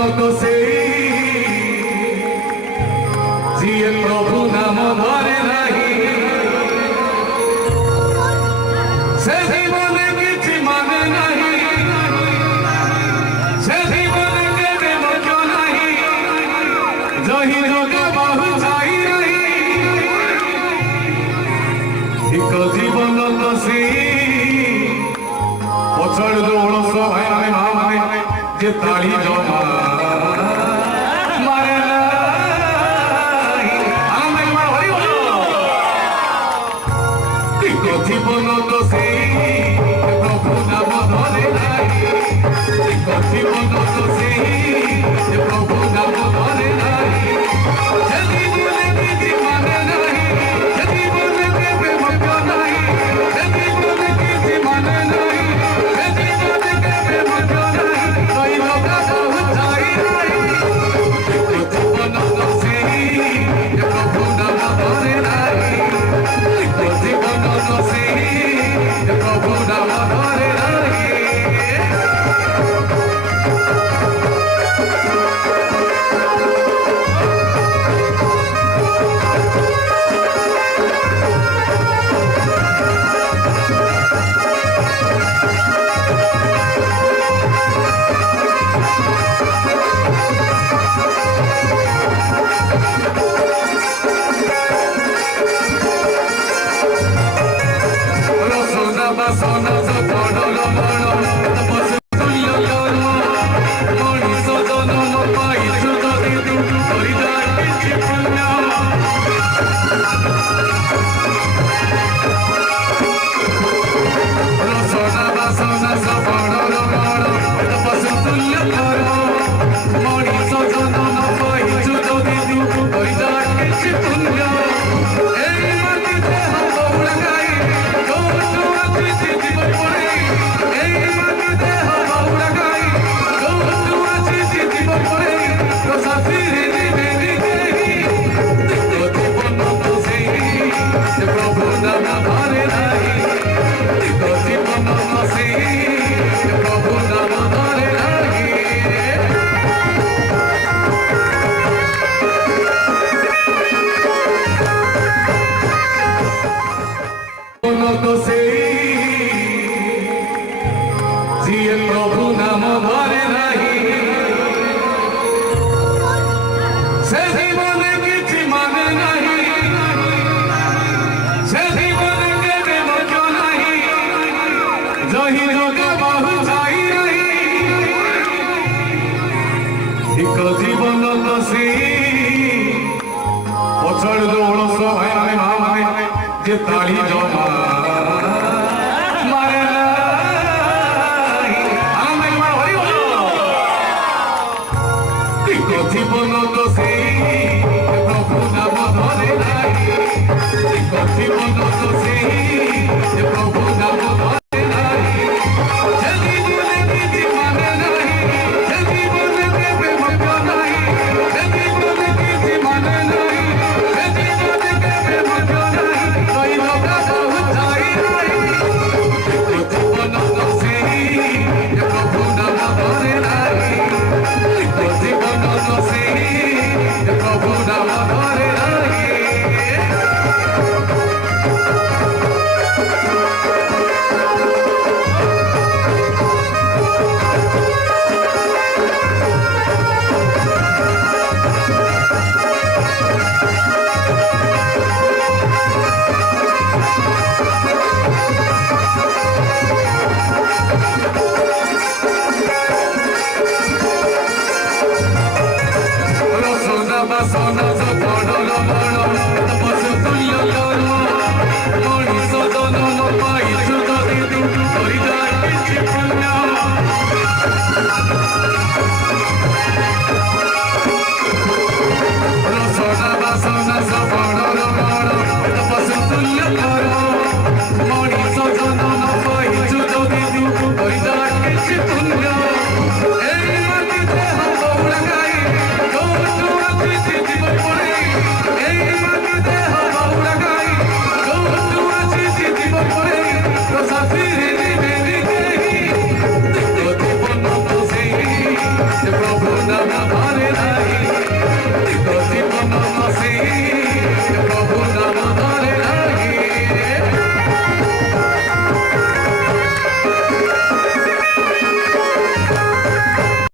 তো সেই যিয়ে প্রভু নাম ধরে নাহি সে জীবনে কিছু মানে নাহি সে জীবনে কেবে মজো নাহি জহি যোগে বহু যাই নাহি ঠিক জীবন তো সেই পছড় দৌড় সবাই মানে যে তাড়ি জমা মারে জীবন তো সেই প্রভু নাম ধরে নাই জীবন তো সেই প্রভু নাম ধরে নাই জীবনে কিছু মানে নাই জীবনে কেবে মজা নাই জীবনে কিছু মানে নাই জীবনে কেবে মজা নাই ওই লোক বহু চাই নাই জীবন তো সেই প্রভু নাম ধরে নাই জীবন তো সেই প্রভু নাম ধরে নাই সোনা বড় বড় তপস্য তুল্য কর্ম মଣିষ জনম পাইছু যদি তু করিদার কিছু পুণ্য সোনা বাসনা বড় বড় তপস্য তুল্য কর্ম মনিষ জনম পাইছু যদি তু করিদার কিছু পুণ্য এই মাটিতে হব উড়াই প্রভু নাম ধরে নাই জীবন সেই প্রভু নাম ধরে নাই তো সেই যিয়ে প্রভু নাম ধরে নাহি সে জীবনে কিছু মানে নাহি সে জীবনে কেবে মজো নাহি জহি যোগে বহু যাই নাহি ঠিক জীবন তো সেই পছড় দৌড় সবাই মানে যে তাড়ি জমা মারে জীবন তো সেই প্রভু নাম ধরে নাই জীবন তো সেই প্রভু নাম ধরে নাই জীবনে কিছু মানে নাই জীবনে কেবে মজা নাই জীবনে কিছু মানে নাই জীবনে কেবে মজা নাই ওই লোক বহু চাই নাই জীবন তো সেই প্রভু নাম ধরে নাই জীবন তো সেই প্রভু নাম ধরে নাই সোনা বড় বড় তপস্য তুল্য কর্ম মনিষ জনম পাইছু যদি তু করিদার কিছু পুণ্য সোনা বাসনা বড় বড় তপস্য তুল্য কর্ম মনিষ জনম পাইছু যদি তু করিদার কিছু পুণ্য এই মাটিতে হব উড়াই এই মাটিতে হব উড়াই জীবন পরে তো সাথী জীবন তো সেই ଭାରେ ନାହିଁ ଜୀବନ ସେ